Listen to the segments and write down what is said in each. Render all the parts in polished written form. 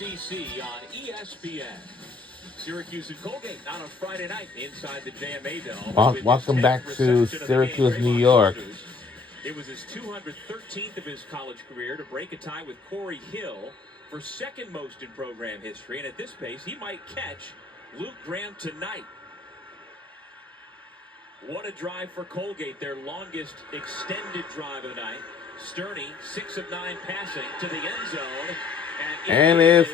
ACC on ESPN. Syracuse and Colgate on a Friday night inside the JMA Dome. Welcome back to Syracuse, New York. It was his 213th of his college career to break a tie with Corey Hill for second most in program history. And at this pace, he might catch Luke Graham tonight. What a drive for Colgate, their longest extended drive of the night. Sterney, 6 of 9 passing to the end zone. And it's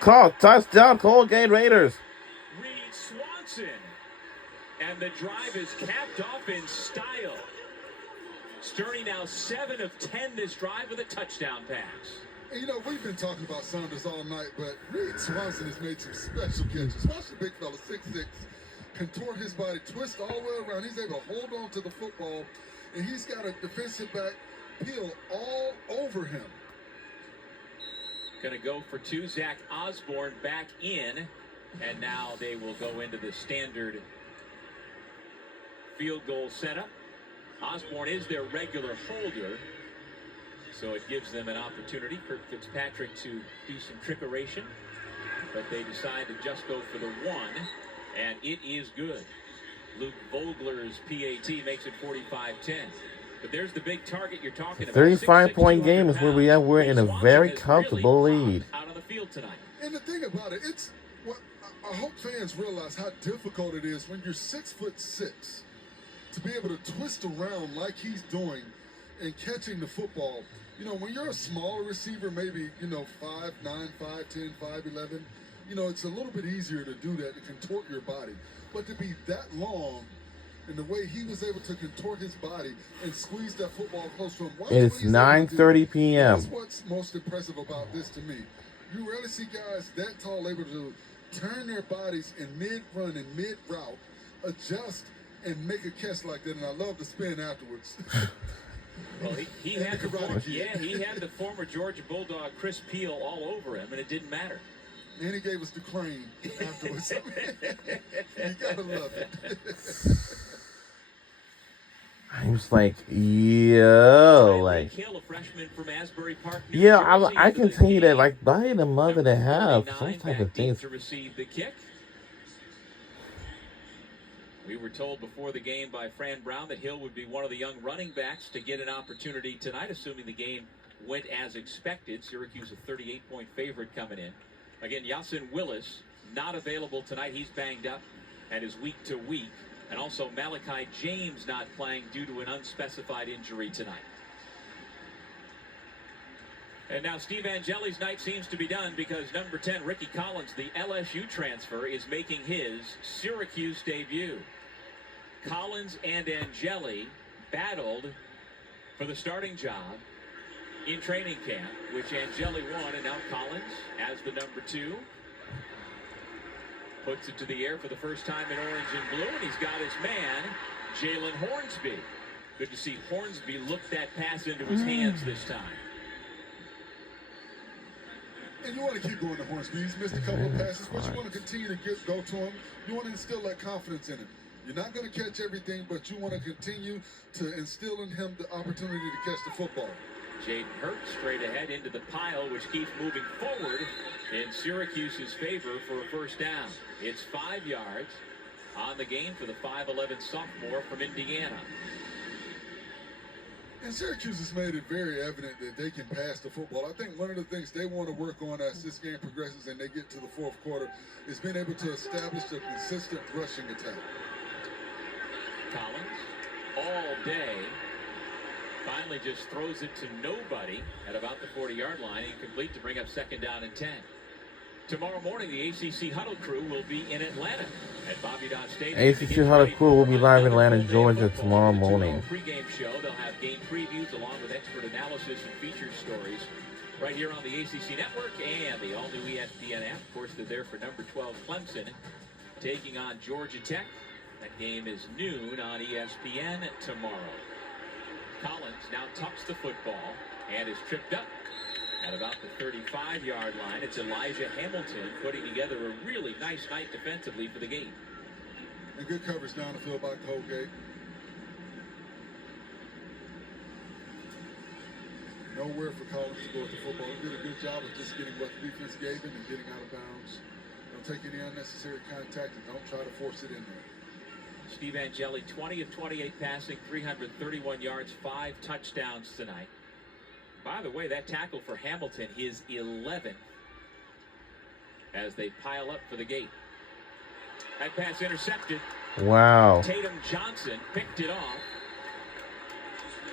caught. Touchdown, Colgate Raiders. Reed Swanson. And the drive is capped off in style. Sterney now 7 of 10 this drive with a touchdown pass. And you know, we've been talking about Saunders all night, but Reed Swanson has made some special catches. Watch the big fella, 6'6", contort his body, twist all the way around. He's able to hold on to the football, and he's got a defensive back peel all over him. Going to go for 2. Zach Osborne back in, and now they will go into the standard field goal setup. Osborne is their regular holder, so it gives them an opportunity, Kirk Fitzpatrick, to do some trickeration, but they decide to just go for the 1, and it is good. Luke Vogler's PAT makes it 45-10. But there's the big target you're talking about. 35-point game is where we are. We're in a very comfortable lead. Out on the field tonight. And the thing about it, it's what I hope fans realize how difficult it is when you're 6'6" to be able to twist around like he's doing and catching the football. You know, when you're a smaller receiver, maybe, 5'9", 5'10", 5'11", it's a little bit easier to do that, to contort your body. But to be that long, and the way he was able to contort his body and squeeze that football close to him. It's 9:30 p.m. That's what's most impressive about this to me. You rarely see guys that tall able to turn their bodies in mid-run and mid-route, adjust, and make a catch like that. And I love the spin afterwards. Well, he had the former Georgia Bulldog Chris Peel all over him, and it didn't matter. And he gave us the crane afterwards. You gotta love it. I was like, yo, like, yeah, I can tell you that, like, by the mother to have some type of things. To receive the kick. We were told before the game by Fran Brown that Hill would be one of the young running backs to get an opportunity tonight, assuming the game went as expected. Syracuse a 38-point favorite coming in. Again, Yasin Willis not available tonight. He's banged up and is week to week. And also Malachi James not playing due to an unspecified injury tonight. And now Steve Angeli's night seems to be done because number 10, Ricky Collins, the LSU transfer, is making his Syracuse debut. Collins and Angeli battled for the starting job in training camp, which Angeli won, and now Collins, as the number 2, puts it to the air for the first time in orange and blue, and he's got his man, Jalen Hornsby. Good to see Hornsby look that pass into his hands this time. And you want to keep going to Hornsby. He's missed a couple of passes, but you want to continue to go to him. You want to instill that confidence in him. You're not going to catch everything, but you want to continue to instill in him the opportunity to catch the football. Jaden Hurts straight ahead into the pile, which keeps moving forward in Syracuse's favor for a first down. It's 5 yards on the game for the 5'11" sophomore from Indiana. And Syracuse has made it very evident that they can pass the football. I think one of the things they want to work on as this game progresses and they get to the fourth quarter is being able to establish a consistent rushing attack. Collins, all day, finally just throws it to nobody at about the 40-yard line, incomplete to bring up second down and 10. Tomorrow morning, the ACC Huddle crew will be in Atlanta at Bobby Dodd Stadium. ACC Huddle crew will be live in Atlanta, Georgia tomorrow morning. Pre-game show, they'll have game previews along with expert analysis and feature stories right here on the ACC Network and the all-new ESPN app. Of course, they're there for number 12 Clemson taking on Georgia Tech. That game is noon on ESPN tomorrow. Collins now tucks the football and is tripped up at about the 35-yard line. It's Elijah Hamilton putting together a really nice night defensively for the game. And good coverage down the field by Colgate. No nowhere for Collins to go with the football. He did a good job of just getting what the defense gave him and getting out of bounds. Don't take any unnecessary contact and don't try to force it in there. Steve Angeli, 20 of 28 passing, 331 yards, 5 touchdowns tonight. By the way, that tackle for Hamilton, his 11th, as they pile up for the gate. That pass intercepted. Wow. Tatum Johnson picked it off.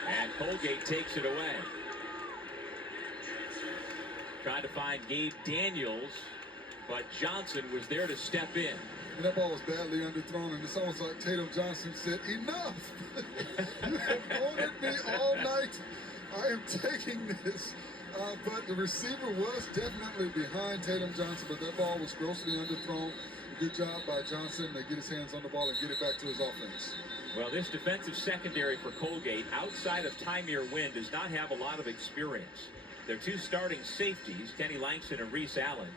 And Colgate takes it away. Trying to find Gabe Daniels, but Johnson was there to step in. And that ball was badly underthrown, and it's almost like Tatum Johnson said, enough! You have gone at me all night. I am taking this. But the receiver was definitely behind Tatum Johnson, but that ball was grossly underthrown. Good job by Johnson to get his hands on the ball and get it back to his offense. Well, this defensive secondary for Colgate, outside of Tymir Wynn, does not have a lot of experience. Their 2 starting safeties, Kenny Langston and Reese Allen,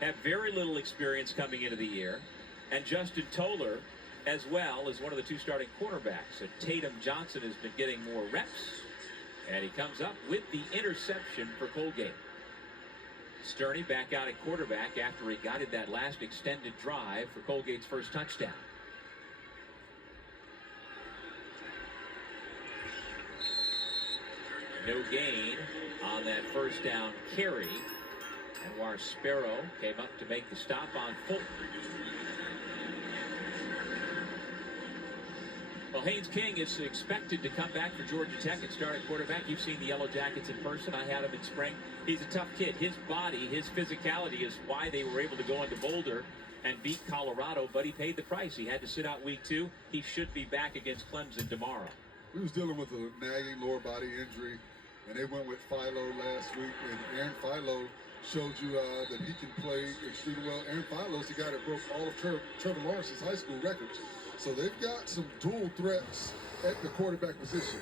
have very little experience coming into the year. And Justin Toller, as well, is one of the 2 starting cornerbacks. So Tatum Johnson has been getting more reps. And he comes up with the interception for Colgate. Sterney back out at quarterback after he guided that last extended drive for Colgate's first touchdown. No gain on that first down carry. And War Sparrow came up to make the stop on Fulton. Well, Haynes King is expected to come back for Georgia Tech and start at quarterback. You've seen the Yellow Jackets in person. I had him in spring. He's a tough kid. His body, his physicality is why they were able to go into Boulder and beat Colorado, but he paid the price. He had to sit out week 2. He should be back against Clemson tomorrow. He was dealing with a nagging lower body injury, and they went with Philo last week, and Aaron Philo showed you that he can play extremely well. Aaron Philo's the guy that broke all of Trevor Lawrence's high school records. So they've got some dual threats at the quarterback position.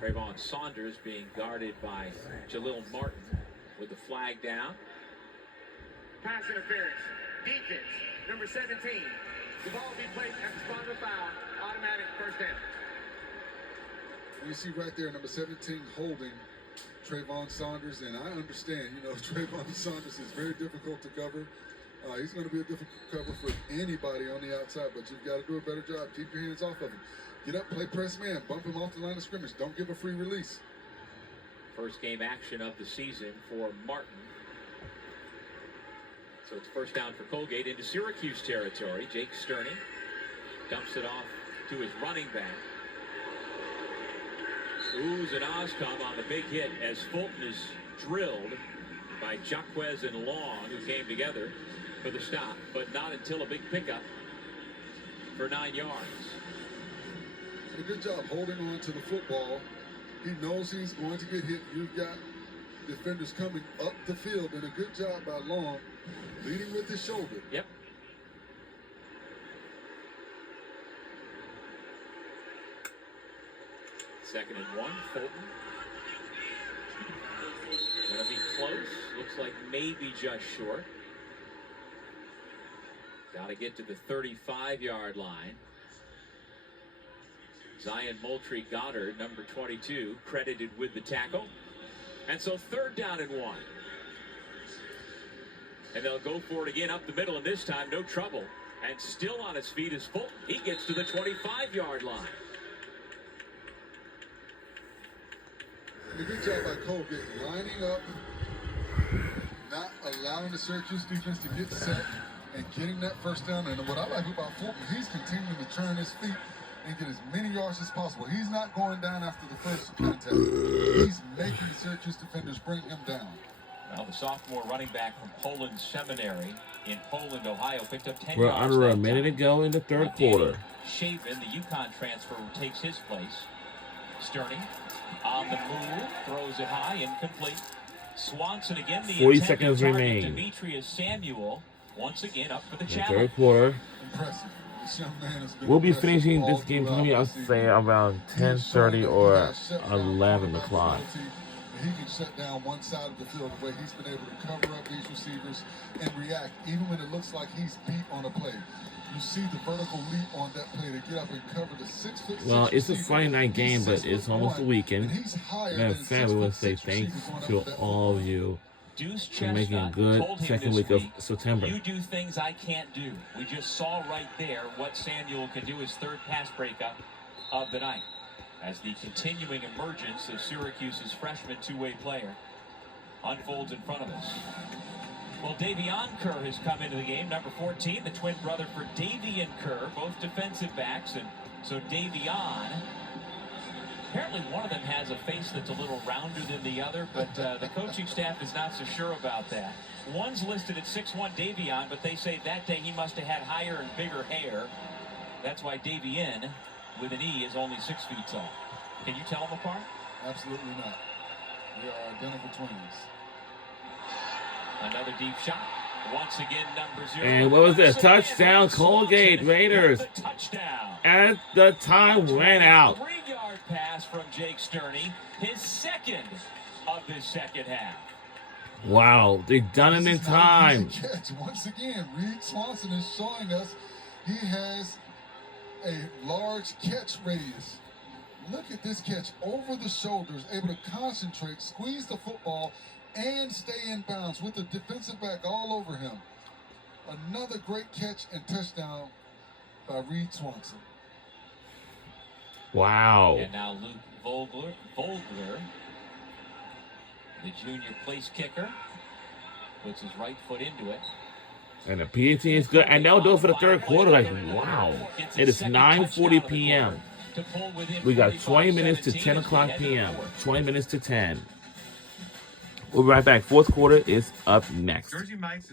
Trayvon Saunders being guarded by Jalil Martin with the flag down. Pass interference. Defense, number 17. The ball will be placed at the spot of the foul. Automatic first down. You see right there, number 17 holding Trayvon Saunders, and I understand, Trayvon Saunders is very difficult to cover. He's going to be a difficult cover for anybody on the outside, but you've got to do a better job. Keep your hands off of him. Get up, play press man, bump him off the line of scrimmage. Don't give a free release. First game action of the season for Martin. So it's first down for Colgate into Syracuse territory. Jake Sterney dumps it off to his running back. Ooze and Oscom on the big hit as Fulton is drilled by Jaquez and Long, who came together for the stop, but not until a big pickup for 9 yards. Did a good job holding on to the football. He knows he's going to get hit. You've got defenders coming up the field, and a good job by Long leading with his shoulder. Yep. Second and 1, Fulton. Gonna be close. Looks like maybe just short. Got to get to the 35-yard line. Zion Moultrie Goddard, number 22, credited with the tackle. And so third down and 1. And they'll go for it again up the middle, and this time no trouble. And still on his feet is Fulton. He gets to the 25-yard line. And a good job by Colgate lining up, not allowing the Syracuse defense to get set and getting that first down. And what I like about Fulton, he's continuing to turn his feet and get as many yards as possible. He's not going down after the first contact. He's making the Syracuse defenders bring him down. Well, the sophomore running back from Poland Seminary in Poland, Ohio, picked up 10 We're yards. under a minute to go in the third quarter. Shaven, the UConn transfer, who takes his place. Sterney on the move, throws it high, incomplete. Swanson again, the 40 intended seconds target, remain. Demetrius Samuel, once again up for the The challenge. third quarter. Impressive. This young man has been We'll be impressive finishing all this game throughout probably, the I'll season. say, around 10:30 or 11 o'clock. he can shut down one side of the field the way he's been able to cover up these receivers and react, even when it looks like he's beat on a play. You see the vertical leap on that play to get up and cover the 6'6". Well, it's a Friday night game, but it's almost the weekend. And he's higher Matter than of fact, we want to say 6'6" thanks receiver going to up that all of you Deuce for making a Chestnut good told him second this week of week, September. "You do things I can't do." We just saw right there what Samuel can do, his third pass breakup of the night, as the continuing emergence of Syracuse's freshman two-way player unfolds in front of us. Well, Davion Kerr has come into the game, number 14, the twin brother for Davian Kerr, both defensive backs, and so Davion, apparently one of them has a face that's a little rounder than the other, but the coaching staff is not so sure about that. One's listed at 6'1", Davion, but they say that day he must have had higher and bigger hair. That's why Davian, with an E, is only 6 feet tall. Can you tell them apart? Absolutely not. They are identical twins. Another deep shot. Once again, number 0. And what was that? Touchdown, Colgate Raiders. Touchdown. At the time ran out. 3-yard pass from Jake Sterney, his second of this second half. Wow, they done it in time. Catch. Once again, Reed Swanson is showing us he has a large catch radius. Look at this catch over the shoulders, able to concentrate, squeeze the football, and stay in bounds with the defensive back all over him. Another great catch and touchdown by Reed Swanson. Wow. And now Luke Vogler, the junior place kicker, puts his right foot into it. And the PAT is good. And they'll do it for the third quarter. Like, wow. It is 9:40 p.m. We got 20 minutes to 10 o'clock p.m. 20 minutes to 10. We'll be right back. Fourth quarter is up next. Jersey Mike's